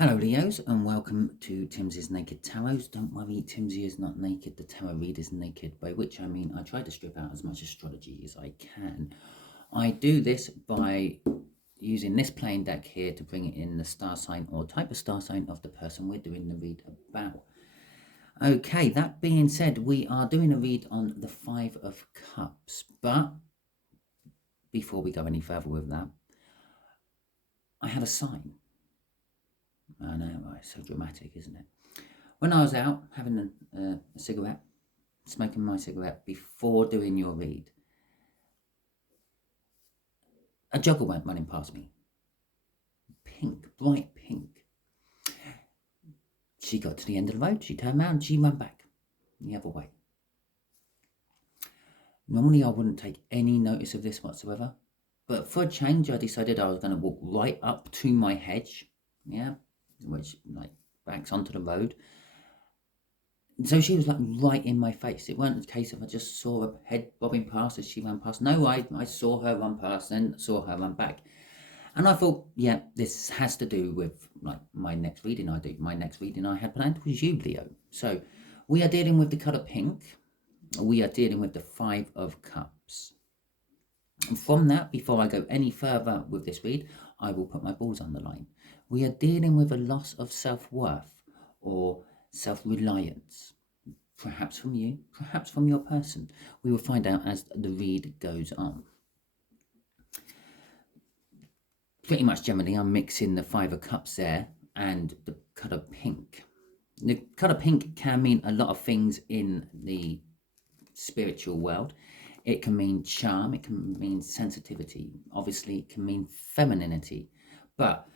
Hello Leos and welcome to Timsy's Naked Tarot. Don't worry, Timsy is not naked, the tarot read is naked, by which I mean I try to strip out as much astrology as I can. I do this by using this plain deck here to bring it in the star sign or type of star sign of the person we're doing the read about. Okay, that being said, we are doing a read on the Five of Cups, but before we go any further with that, I had a sign. I know, right, so dramatic, isn't it? When I was out having a cigarette, smoking my cigarette before doing your read, a jogger went running past me. Pink, bright pink. She got to the end of the road, she turned around, she ran back the other way. Normally I wouldn't take any notice of this whatsoever, but for a change I decided I was going to walk right up to my hedge, which like backs onto the road. So she was like right in my face. It wasn't a case of I just saw her head bobbing past as she ran past. No, I saw her run past and saw her run back. And I thought, yeah, this has to do with like my next reading I do. My next reading I had planned was you, Leo. So we are dealing with the colour pink. We are dealing with the Five of Cups. And from that, before I go any further with this read, I will put my balls on the line. We are dealing with a loss of self-worth or self-reliance, perhaps from you, perhaps from your person. We will find out as the read goes on. Pretty much generally, I'm mixing the Five of Cups there and the colour pink. The colour pink can mean a lot of things in the spiritual world. It can mean charm, it can mean sensitivity, obviously it can mean femininity, but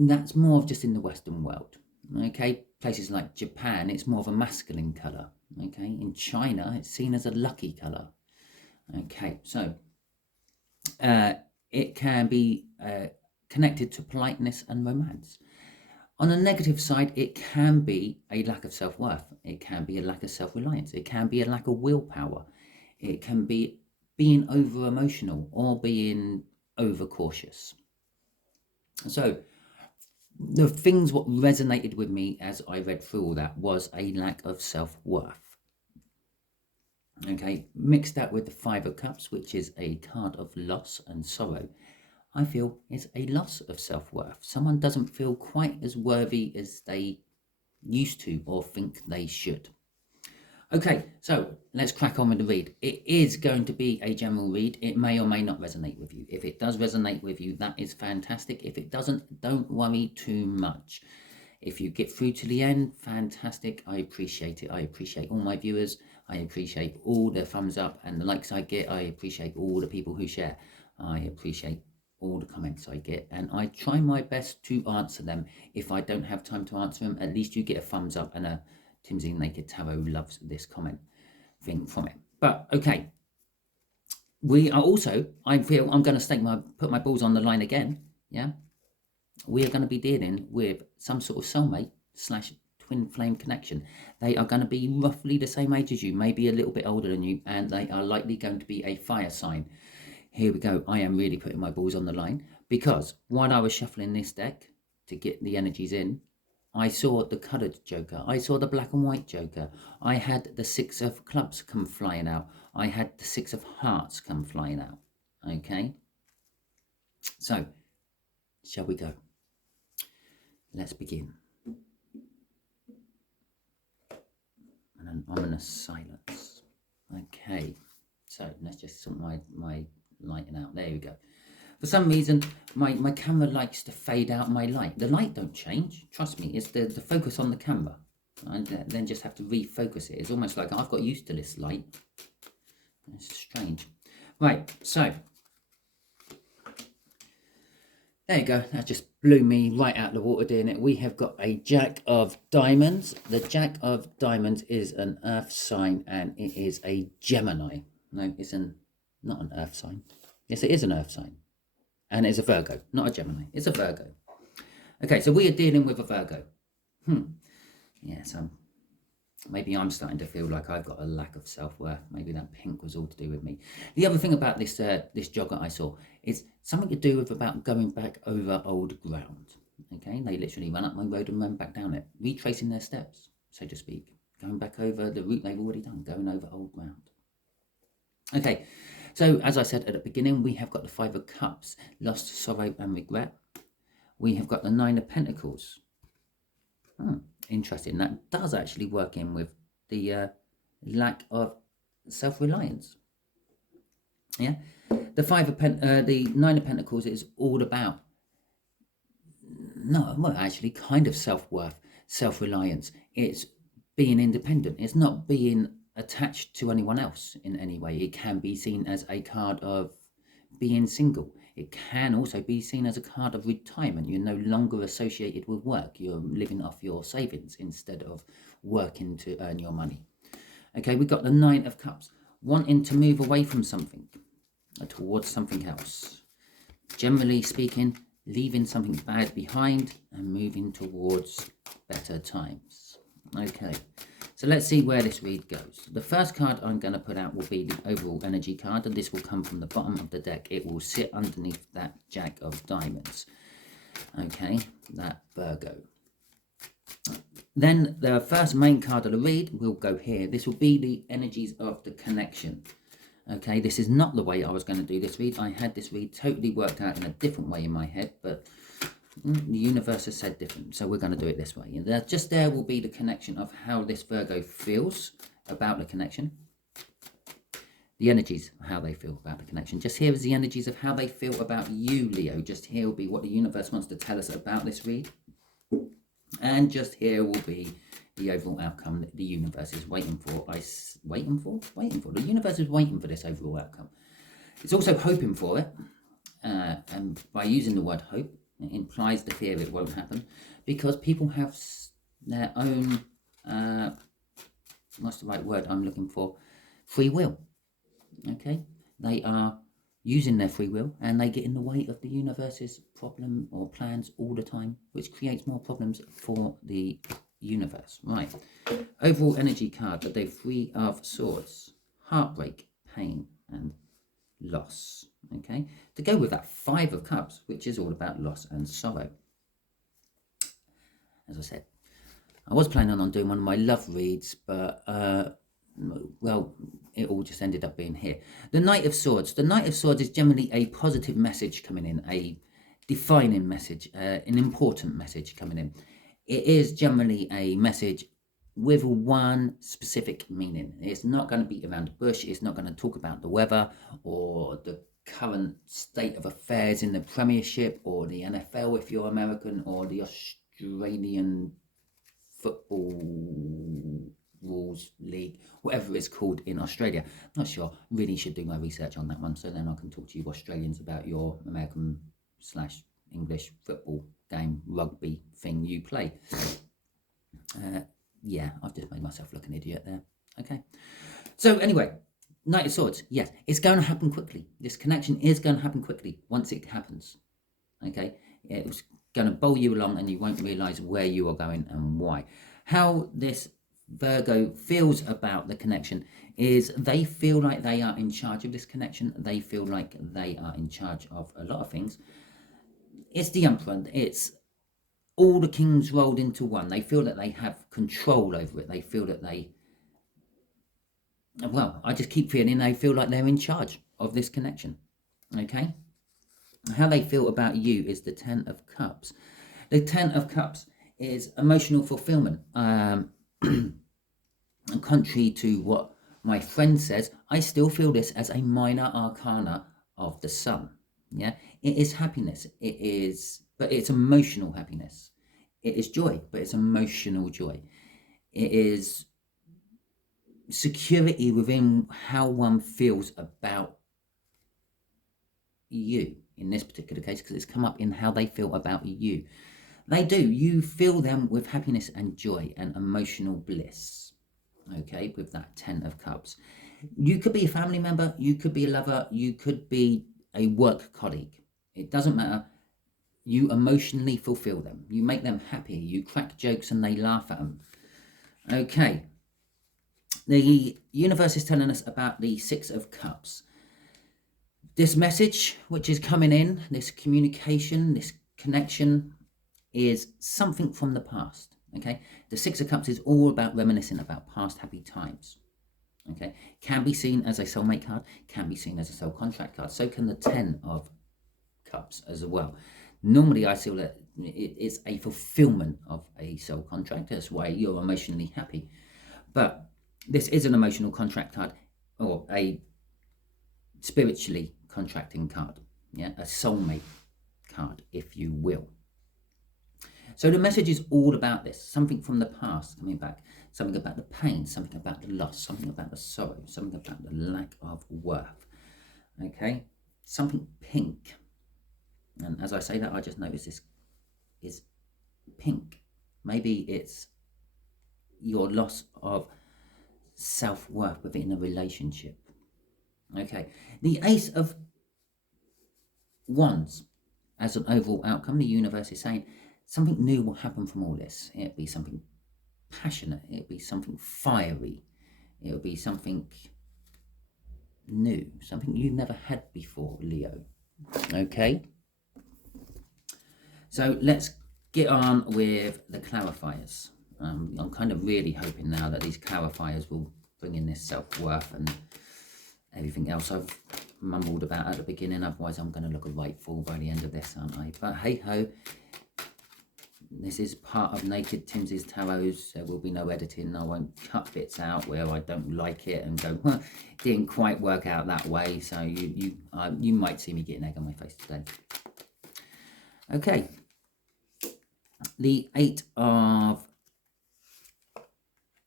that's more of just in the Western world. Okay, places like Japan, it's more of a masculine colour. Okay, in China, it's seen as a lucky colour. Okay, so it can be connected to politeness and romance. On the negative side, it can be a lack of self-worth. It can be a lack of self-reliance. It can be a lack of willpower. It can be being over-emotional or being over-cautious. So the things what resonated with me as I read through all that was a lack of self-worth. Okay, mix that with the Five of Cups, which is a card of loss and sorrow. I feel is a loss of self-worth. Someone doesn't feel quite as worthy as they used to or think they should. Okay, so let's crack on with the read. It is going to be a general read. It may or may not resonate with you. If it does resonate with you, that is fantastic. If it doesn't, don't worry too much. If you get through to the end, fantastic. I appreciate it. I appreciate all my viewers. I appreciate all the thumbs up and the likes I get. I appreciate all the people who share. I appreciate all the comments I get, and I try my best to answer them. If I don't have time to answer them, at least you get a thumbs up and a Timsy Naked Tarot loves this comment thing from it. But okay, we are also, I feel I'm going to put my balls on the line again. Yeah, we are going to be dealing with some sort of soulmate / twin flame connection. They are going to be roughly the same age as you, maybe a little bit older than you, and they are likely going to be a fire sign. Here we go. I am really putting my balls on the line because while I was shuffling this deck to get the energies in, I saw the coloured joker. I saw the black and white joker. I had the Six of Clubs come flying out. I had the Six of Hearts come flying out. Okay. So, shall we go? Let's begin. And an ominous silence. Okay. So, let's just sort my lighting out. There we go. For some reason, my camera likes to fade out my light. The light don't change. Trust me, it's the focus on the camera. I then just have to refocus it. It's almost like I've got used to this light. It's strange. Right, so. There you go. That just blew me right out of the water, didn't it? We have got a Jack of Diamonds. The Jack of Diamonds is an earth sign and it is a Gemini. No, it's not an earth sign. Yes, it is an earth sign. And it's a Virgo, not a Gemini. It's a Virgo. Okay, so we are dealing with a Virgo. Yeah, so maybe I'm starting to feel like I've got a lack of self-worth. Maybe that pink was all to do with me. The other thing about this this jogger I saw is something to do with about going back over old ground. Okay, they literally run up my road and run back down it, retracing their steps, so to speak, going back over the route they've already done, going over old ground. Okay, so as I said at the beginning, we have got the Five of Cups, lost, sorrow and regret. We have got the Nine of Pentacles. Interesting. That does actually work in with the lack of self-reliance. Yeah, the Nine of Pentacles is all about actually kind of self-worth, self-reliance. It's being independent. It's not being attached to anyone else in any way. It can be seen as a card of being single. It can also be seen as a card of retirement. You're no longer associated with work. You're living off your savings instead of working to earn your money. Okay, we've got the Nine of Cups, wanting to move away from something towards something else. Generally speaking, leaving something bad behind and moving towards better times. Okay, so let's see where this read goes. The first card I'm going to put out will be the overall energy card, and this will come from the bottom of the deck. It will sit underneath that Jack of Diamonds. Okay, that Virgo. Then the first main card of the read will go here. This will be the energies of the connection. Okay, this is not the way I was going to do this read. I had this read totally worked out in a different way in my head, but the universe has said different, so we're going to do it this way. And just there will be the connection of how this Virgo feels about the connection. The energies, how they feel about the connection. Just here is the energies of how they feel about you, Leo. Just here will be what the universe wants to tell us about this read. And just here will be the overall outcome that the universe is waiting for. Waiting for. The universe is waiting for this overall outcome. It's also hoping for it. And by using the word hope, it implies the fear it won't happen. Because people have their own, what's the right word I'm looking for? Free will. Okay? They are using their free will, and they get in the way of the universe's problem or plans all the time, which creates more problems for the universe. Right. Overall energy card, the Three of Swords, heartbreak, pain, and loss. Okay. To go with that Five of Cups, which is all about loss and sorrow. As I said, I was planning on doing one of my love reads, but well, it all just ended up being here. The Knight of Swords. The Knight of Swords is generally a positive message coming in, a defining message, an important message coming in. It is generally a message with one specific meaning. It's not going to beat around the bush. It's not going to talk about the weather or the current state of affairs in the Premiership or the NFL if you're American, or the Australian football rules league, whatever it's called in Australia. I'm not sure. Really should do my research on that one, so then I can talk to you Australians about your American/English football game, rugby thing you play. Yeah, I've just made myself look an idiot there. Okay. So anyway, Knight of Swords. Yes, it's going to happen quickly. This connection is going to happen quickly once it happens. Okay. It's going to bowl you along and you won't realise where you are going and why. How this Virgo feels about the connection is they feel like they are in charge of this connection. They feel like they are in charge of a lot of things. It's the Emperor. It's all the kings rolled into one. They feel that they have control over it. They feel that I just keep feeling they feel like they're in charge of this connection. Okay? How they feel about you is the Ten of Cups. The Ten of Cups is emotional fulfillment. Contrary to what my friend says, I still feel this as a minor arcana of the sun. Yeah, it is happiness. But it's emotional happiness. It is joy, but it's emotional joy. It is security within how one feels about you in this particular case, because it's come up in how they feel about you. They do. You fill them with happiness and joy and emotional bliss. Okay, with that Ten of Cups. You could be a family member, you could be a lover, you could be a work colleague. It doesn't matter. You emotionally fulfill them. You make them happy. You crack jokes and they laugh at them. Okay. The universe is telling us about the Six of Cups. This message, which is coming in, this communication, this connection, is something from the past, okay? The Six of Cups is all about reminiscing about past happy times, okay? Can be seen as a soulmate card, can be seen as a soul contract card. So can the Ten of Cups as well. Normally, I feel that it's a fulfillment of a soul contract. That's why you're emotionally happy. But this is an emotional contract card, or a spiritually contracting card, yeah, a soulmate card, if you will. So the message is all about this, something from the past coming back, something about the pain, something about the loss, something about the sorrow, something about the lack of worth, okay? Something pink. And as I say that, I just notice this is pink. Maybe it's your loss of self-worth within a relationship. Okay, the Ace of Wands, as an overall outcome, the universe is saying something new will happen from all this. It'll be something passionate, it'll be something fiery, it'll be something new, something you've never had before, Leo. Okay, so let's get on with the clarifiers. I'm kind of really hoping now that these clarifiers will bring in this self-worth and everything else I've mumbled about at the beginning. Otherwise, I'm going to look a right fool by the end of this, aren't I? But hey-ho, this is part of Naked Timsy's Tarots. There will be no editing. I won't cut bits out where I don't like it and go, well, it didn't quite work out that way. So you might see me get an egg on my face today. Okay. The Eight of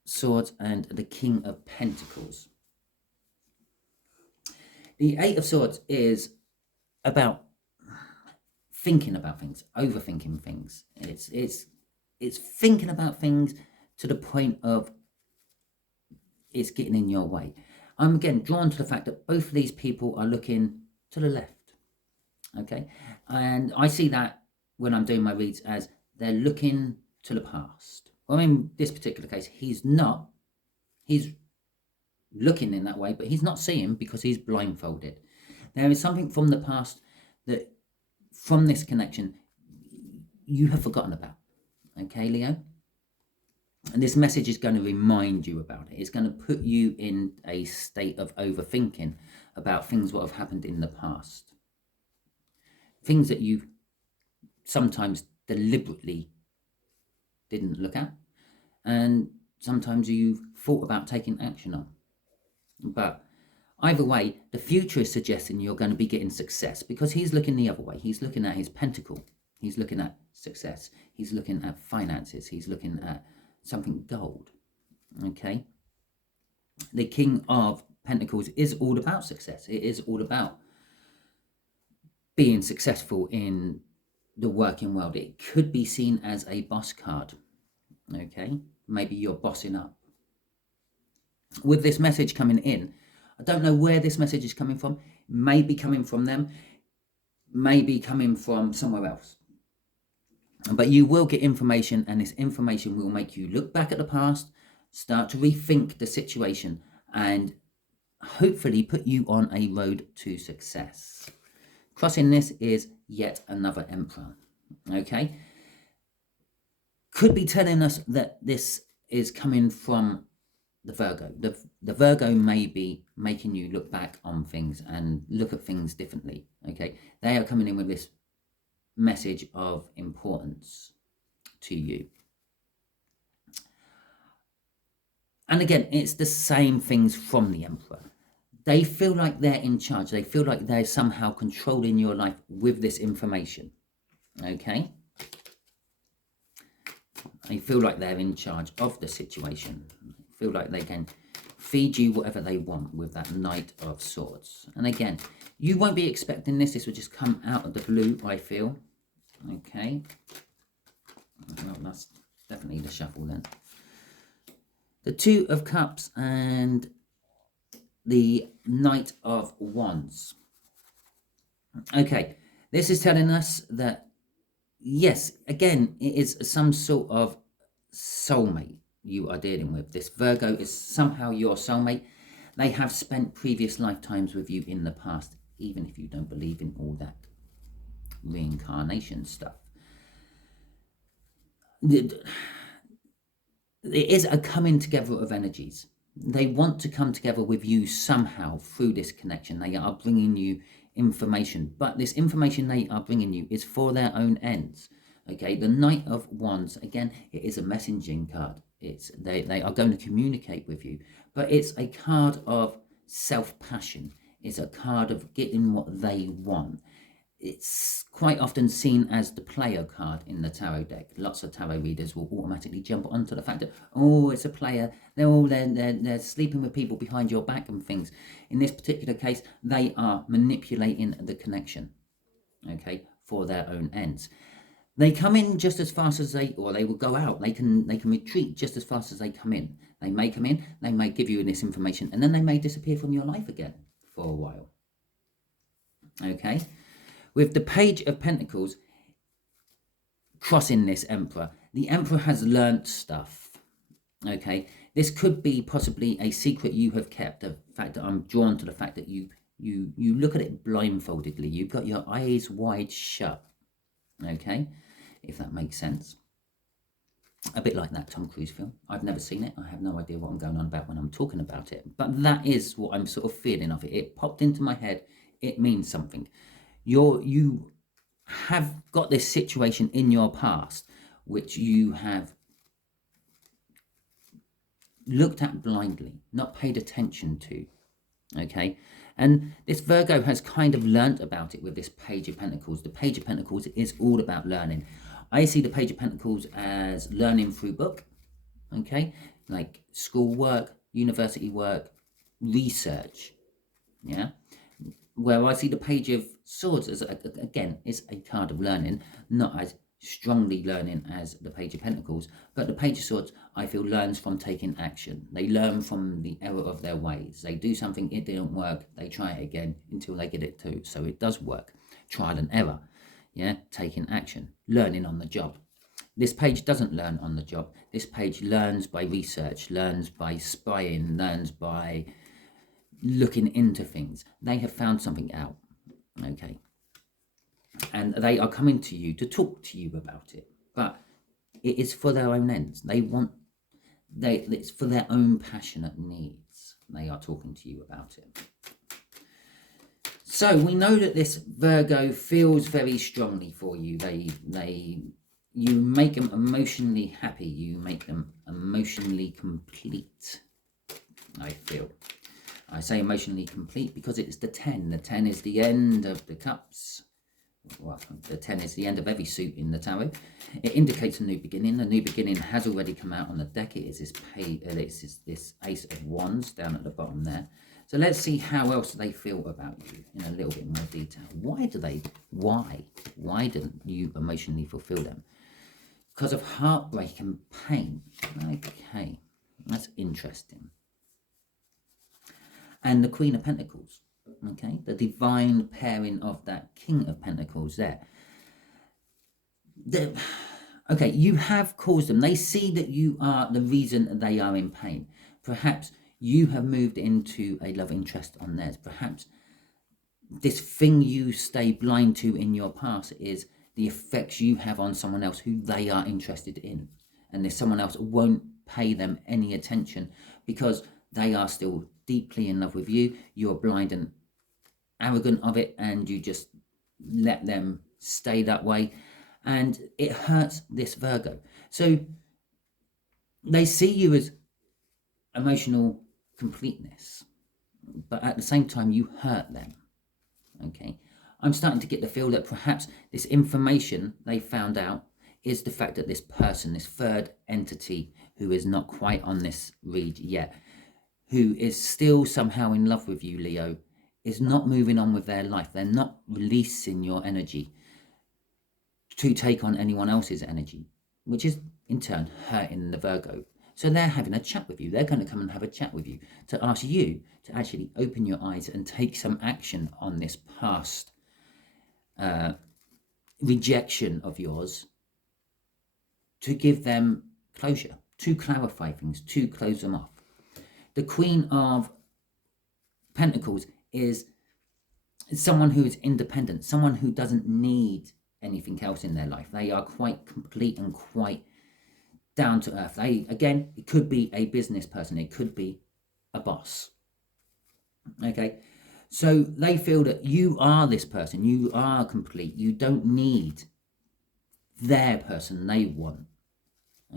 Swords and the King of Pentacles. The Eight of Swords is about thinking about things, overthinking things. It's thinking about things to the point of it's getting in your way. I'm again drawn to the fact that both of these people are looking to the left, okay? And I see that when I'm doing my reads as they're looking to the past. Well, in this particular case, he's not. He's looking in that way, but he's not seeing because he's blindfolded. There is something from the past that, from this connection, you have forgotten about. Okay, Leo? And this message is going to remind you about it. It's going to put you in a state of overthinking about things that have happened in the past. Things that you sometimes deliberately didn't look at, and sometimes you've thought about taking action on. But either way, the future is suggesting you're going to be getting success because he's looking the other way. He's looking at his pentacle. He's looking at success. He's looking at finances. He's looking at something gold. Okay? The King of Pentacles is all about success. It is all about being successful in the working world. It could be seen as a boss card. Okay? Maybe you're bossing up. With this message coming in, I don't know where this message is coming from. Maybe coming from them, maybe coming from somewhere else. But you will get information, and this information will make you look back at the past, start to rethink the situation, and hopefully put you on a road to success. Crossing this is yet another emperor. Okay? Could be telling us that this is coming from the Virgo. The Virgo may be making you look back on things and look at things differently. Okay, they are coming in with this message of importance to you. And again, it's the same things from the Emperor. They feel like they're in charge. They feel like they're somehow controlling your life with this information. Okay? They feel like they're in charge of the situation. Feel like they can feed you whatever they want with that Knight of Swords. And again, you won't be expecting this. This will just come out of the blue, I feel. Okay. Well, that's definitely the shuffle then. The Two of Cups and the Knight of Wands. Okay. This is telling us that, yes, again, it is some sort of soulmate you are dealing with. This Virgo is somehow your soulmate. They have spent previous lifetimes with you in the past, even if you don't believe in all that reincarnation stuff. it is a coming together of energies. They want to come together with you somehow through this connection. They are bringing you information, but this information they are bringing you is for their own ends. Okay, the Knight of Wands, again, it is a messaging card. They are going to communicate with you, but it's a card of self-passion. It's a card of getting what they want. It's quite often seen as the player card in the tarot deck. Lots of tarot readers will automatically jump onto the fact that, oh, it's a player. They're sleeping with people behind your back and things. In this particular case, they are manipulating the connection, okay, for their own ends. They come in just as fast as they will go out. They can retreat just as fast as they come in. They may come in, they may give you this information, and then they may disappear from your life again for a while. Okay? With the Page of Pentacles crossing this Emperor, the Emperor has learnt stuff. Okay? This could be possibly a secret you have kept. The fact that I'm drawn to the fact that you look at it blindfoldedly. You've got your eyes wide shut. Okay? If that makes sense. A bit like that Tom Cruise film. I've never seen it. I have no idea what I'm going on about when I'm talking about it. But that is what I'm sort of feeling of it. It popped into my head. It means something. You have got this situation in your past which you have looked at blindly, not paid attention to. Okay? And this Virgo has kind of learnt about it with this Page of Pentacles. The Page of Pentacles is all about learning. I see the Page of Pentacles as learning through book, okay? Like school work, university work, research, yeah? Where I see the Page of Swords as, again, is a card of learning, not as strongly learning as the Page of Pentacles, but the Page of Swords, I feel, learns from taking action. They learn from the error of their ways. They do something, it didn't work, they try it again until they get it too. So it does work. Trial and error, yeah, taking action, learning on the job. This page doesn't learn on the job. This page learns by research, learns by spying, learns by looking into things. They have found something out, okay? And they are coming to you to talk to you about it, but it is for their own ends. It's for their own passionate needs. They are talking to you about it. So we know that this Virgo feels very strongly for you. You make them emotionally happy. You make them emotionally complete, I feel. I say emotionally complete because it's the 10. The 10 is the end of the cups. Well, the 10 is the end of every suit in the tarot. It indicates a new beginning. The new beginning has already come out on the deck. It is this Ace of Wands down at the bottom there. So let's see how else they feel about you in a little bit more detail. Why don't you emotionally fulfill them? Because of heartbreak and pain. Okay, that's interesting. And the Queen of Pentacles. Okay, the divine pairing of that King of Pentacles there. Okay, you have caused them. They see that you are the reason they are in pain. Perhaps you have moved into a love interest on theirs. Perhaps this thing you stay blind to in your past is the effects you have on someone else who they are interested in. And this someone else won't pay them any attention because they are still deeply in love with you. You're blind and arrogant of it, and you just let them stay that way. And it hurts this Virgo. So they see you as emotional completeness, but at the same time you hurt them. Okay, I'm starting to get the feel that perhaps this information they found out is the fact that this person, this third entity who is not quite on this read yet, who is still somehow in love with you, Leo, is not moving on with their life. They're not releasing your energy to take on anyone else's energy, which is in turn hurting the Virgo. So they're having a chat with you. They're going to come and have a chat with you to ask you to actually open your eyes and take some action on this past rejection of yours, to give them closure, to clarify things, to close them off. The Queen of Pentacles is someone who is independent, someone who doesn't need anything else in their life. They are quite complete and quite down to earth. It could be a business person, it could be a boss. Okay, so they feel that you are this person, you are complete, you don't need their person, they want.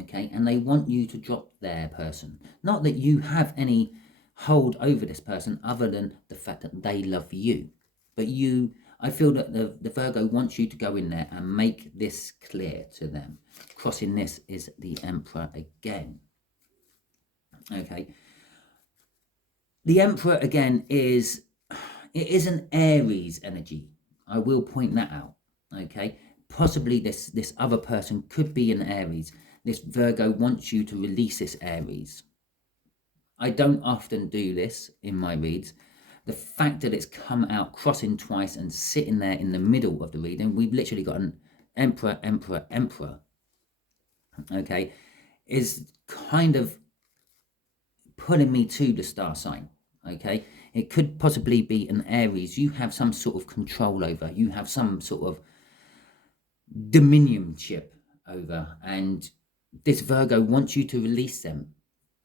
Okay, and they want you to drop their person. Not that you have any hold over this person other than the fact that they love you. But I feel that the Virgo wants you to go in there and make this clear to them. Crossing this is the Emperor again. Okay. The Emperor again is an Aries energy. I will point that out. Okay. Possibly this other person could be an Aries. This Virgo wants you to release this Aries. I don't often do this in my reads. The fact that it's come out crossing twice and sitting there in the middle of the reading, we've literally got an Emperor, Emperor, Emperor, okay, is kind of pulling me to the star sign, okay? It could possibly be an Aries you have some sort of control over, you have some sort of dominionship over, and this Virgo wants you to release them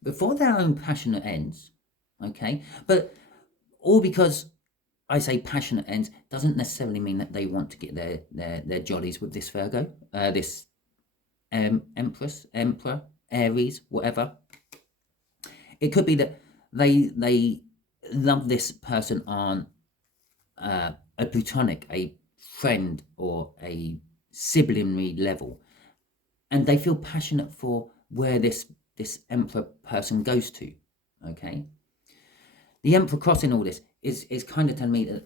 before their own passionate ends, okay? But all because I say passionate ends doesn't necessarily mean that they want to get their jollies with this Virgo, this Empress, Emperor, Aries, whatever. It could be that they love this person on a platonic, a friend, or a siblingly level, and they feel passionate for where this Emperor person goes to. Okay, the Emperor crossing all this is kind of telling me that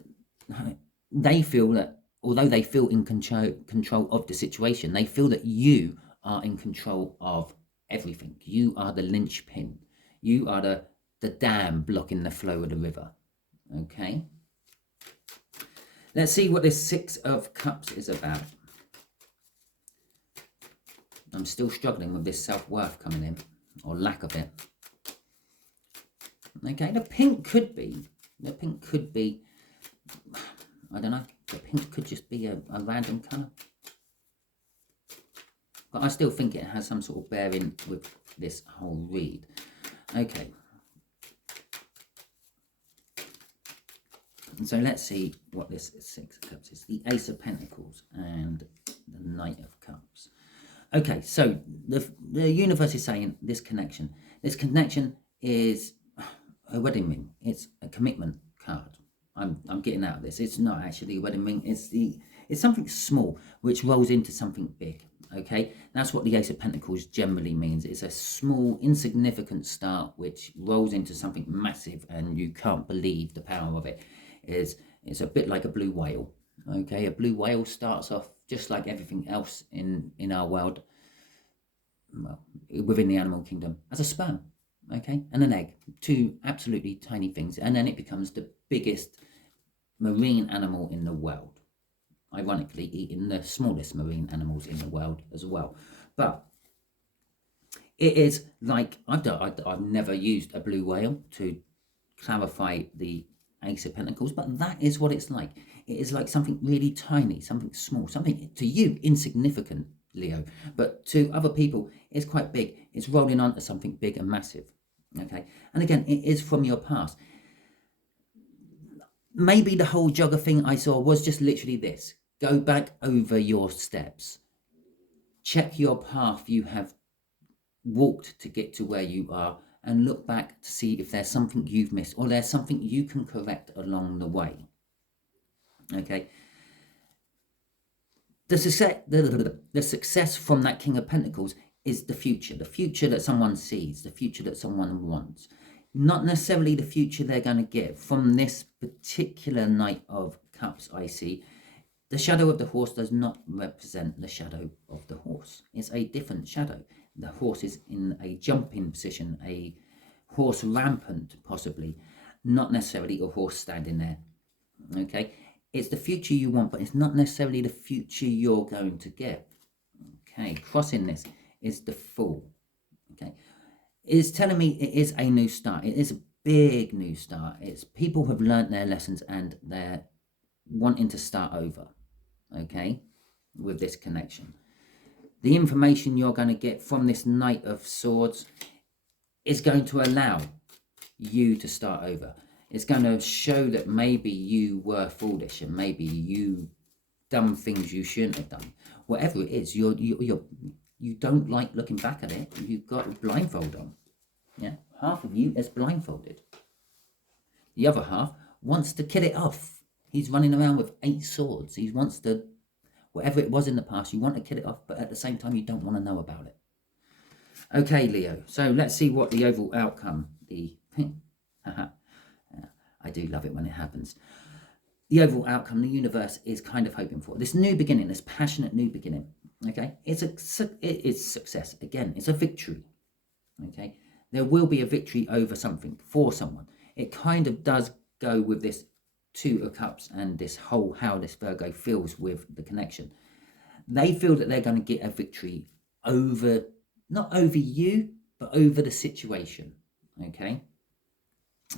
they feel that although they feel in control of the situation, they feel that you are in control of everything. You are the linchpin. You are the dam blocking the flow of the river. Okay. Let's see what this Six of Cups is about. I'm still struggling with this self-worth coming in, or lack of it. Okay, the pink could be, I don't know, the pink could just be a random colour. But I still think it has some sort of bearing with this whole read. Okay. And so let's see what this Six of Cups is. The Ace of Pentacles and the Knight of Cups. Okay, so the universe is saying this connection is a wedding ring. It's a commitment card. I'm getting out of this. It's not actually a wedding ring. It's something small which rolls into something big. Okay, that's what the Ace of Pentacles generally means. It's a small, insignificant start which rolls into something massive, and you can't believe the power of it. It's a bit like a blue whale. Okay, a blue whale starts off just like everything else in our world, well, within the animal kingdom, as a sperm, okay, and an egg, two absolutely tiny things, and then it becomes the biggest marine animal in the world, ironically eating the smallest marine animals in the world as well. But it is like, I've never used a blue whale to clarify the Ace of Pentacles, but that is what it's like. It is like something really tiny, something small, something to you insignificant, Leo, but to other people it's quite big. It's rolling on to something big and massive. Okay, and again, it is from your past. Maybe the whole jogger thing I saw was just literally this. Go back over your steps. Check your path you have walked to get to where you are, and look back to see if there's something you've missed or there's something you can correct along the way. Okay. The success from that King of Pentacles is the future that someone sees, the future that someone wants. Not necessarily the future they're going to get. From this particular Knight of Cups I see, the shadow of the horse does not represent the shadow of the horse. It's a different shadow. The horse is in a jumping position, a horse rampant possibly, not necessarily a horse standing there. Okay, it's the future you want, but it's not necessarily the future you're going to get. Okay, crossing this is the Fool. Okay, it's telling me it is a new start. It is a big new start. It's people have learnt their lessons and they're wanting to start over. Okay, with this connection. The information you're going to get from this Knight of Swords is going to allow you to start over. It's going to show that maybe you were foolish and maybe you done things you shouldn't have done. Whatever it is, you don't like looking back at it. You've got a blindfold on. Yeah, half of you is blindfolded. The other half wants to kill it off. He's running around with 8 swords. He wants to, whatever it was in the past, you want to kill it off, but at the same time, you don't want to know about it. Okay, Leo. So let's see what the overall outcome, I do love it when it happens. The overall outcome the universe is kind of hoping for. This new beginning, this passionate new beginning, okay? It's success. Again, it's a victory, okay? There will be a victory over something for someone. It kind of does go with this 2 of Cups and this whole how this Virgo feels with the connection. They feel that they're going to get a victory over, not over you, but over the situation, okay?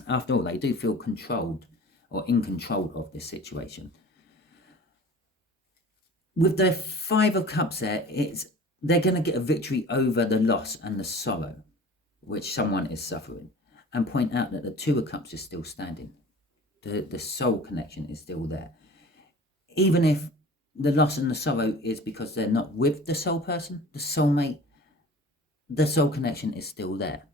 After all, they do feel controlled or in control of this situation. With the 5 of Cups there, they're going to get a victory over the loss and the sorrow which someone is suffering, and point out that the 2 of Cups is still standing. The soul connection is still there. Even if the loss and the sorrow is because they're not with the soul person, the soulmate, the soul connection is still there.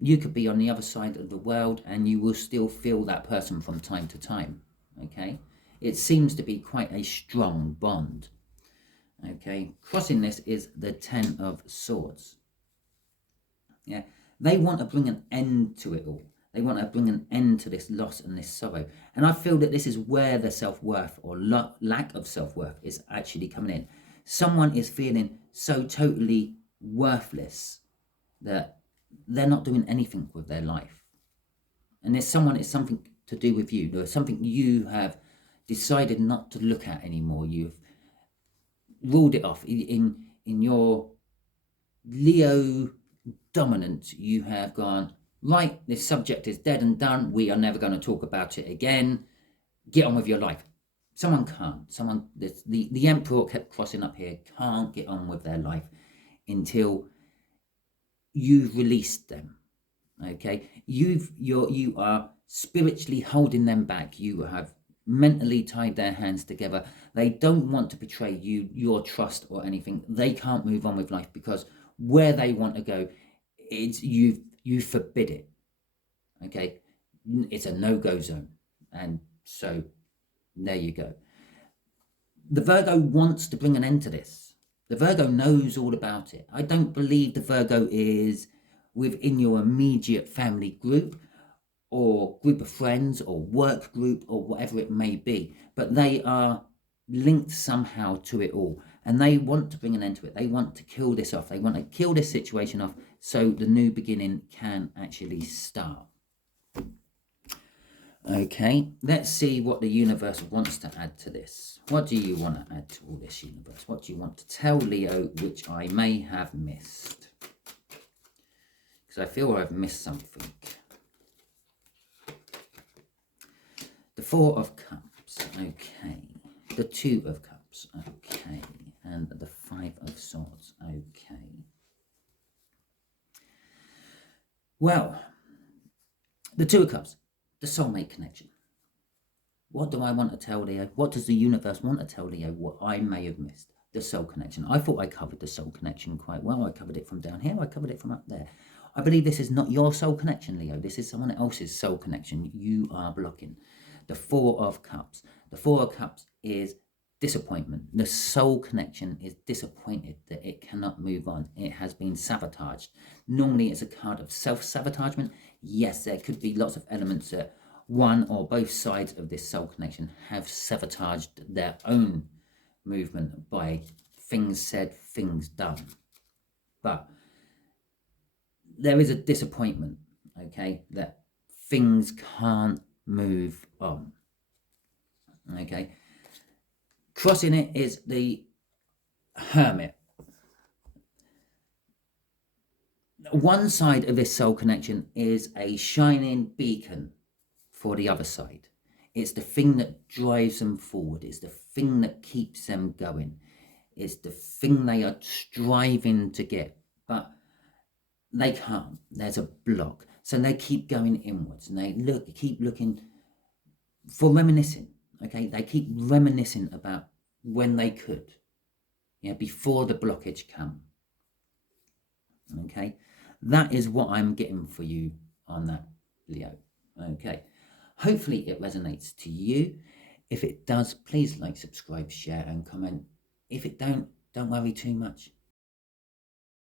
You could be on the other side of the world and you will still feel that person from time to time, okay? It seems to be quite a strong bond, okay? Crossing this is the 10 of Swords. Yeah, they want to bring an end to it all. They want to bring an end to this loss and this sorrow. And I feel that this is where the self-worth or lack of self-worth is actually coming in. Someone is feeling so totally worthless that they're not doing anything with their life. And there's something to do with you. There's something you have decided not to look at anymore. You've ruled it off. In your Leo dominance, you have gone, right, this subject is dead and done. We are never going to talk about it again. Get on with your life. Someone can't. The Emperor kept crossing up here, can't get on with their life until you've released them, okay? You are spiritually holding them back. You have mentally tied their hands together. They don't want to betray you, your trust or anything. They can't move on with life because where they want to go, it's you forbid it, okay? It's a no-go zone. And so there you go. The Virgo wants to bring an end to this. The Virgo knows all about it. I don't believe the Virgo is within your immediate family group or group of friends or work group or whatever it may be, but they are linked somehow to it all, and they want to bring an end to it. They want to kill this off. They want to kill this situation off so the new beginning can actually start. Okay, let's see what the universe wants to add to this. What do you want to add to all this, universe? What do you want to tell Leo, which I may have missed? Because I feel I've missed something. The 4 of Cups, okay. The 2 of Cups, okay. And the 5 of Swords, okay. Well, the 2 of Cups. The soulmate connection. What do I want to tell Leo? What does the universe want to tell Leo what I may have missed? The soul connection. I thought I covered the soul connection quite well. I covered it from down here. I covered it from up there. I believe this is not your soul connection, Leo. This is someone else's soul connection you are blocking. The 4 of Cups. The 4 of Cups is disappointment. The soul connection is disappointed that it cannot move on. It has been sabotaged. Normally it's a card of self-sabotagement. Yes, there could be lots of elements that one or both sides of this soul connection have sabotaged their own movement by things said, things done. But there is a disappointment, okay, that things can't move on. Okay. Crossing it is the Hermit. One side of this soul connection is a shining beacon for the other side. It's the thing that drives them forward. It's the thing that keeps them going. It's the thing they are striving to get, but they can't. There's a block. So they keep going inwards, and they keep looking for reminiscing. Okay, they keep reminiscing about when they could, before the blockage come. Okay, that is what I'm getting for you on that, Leo. Okay, hopefully it resonates to you. If it does, please like, subscribe, share, and comment. If it don't worry too much.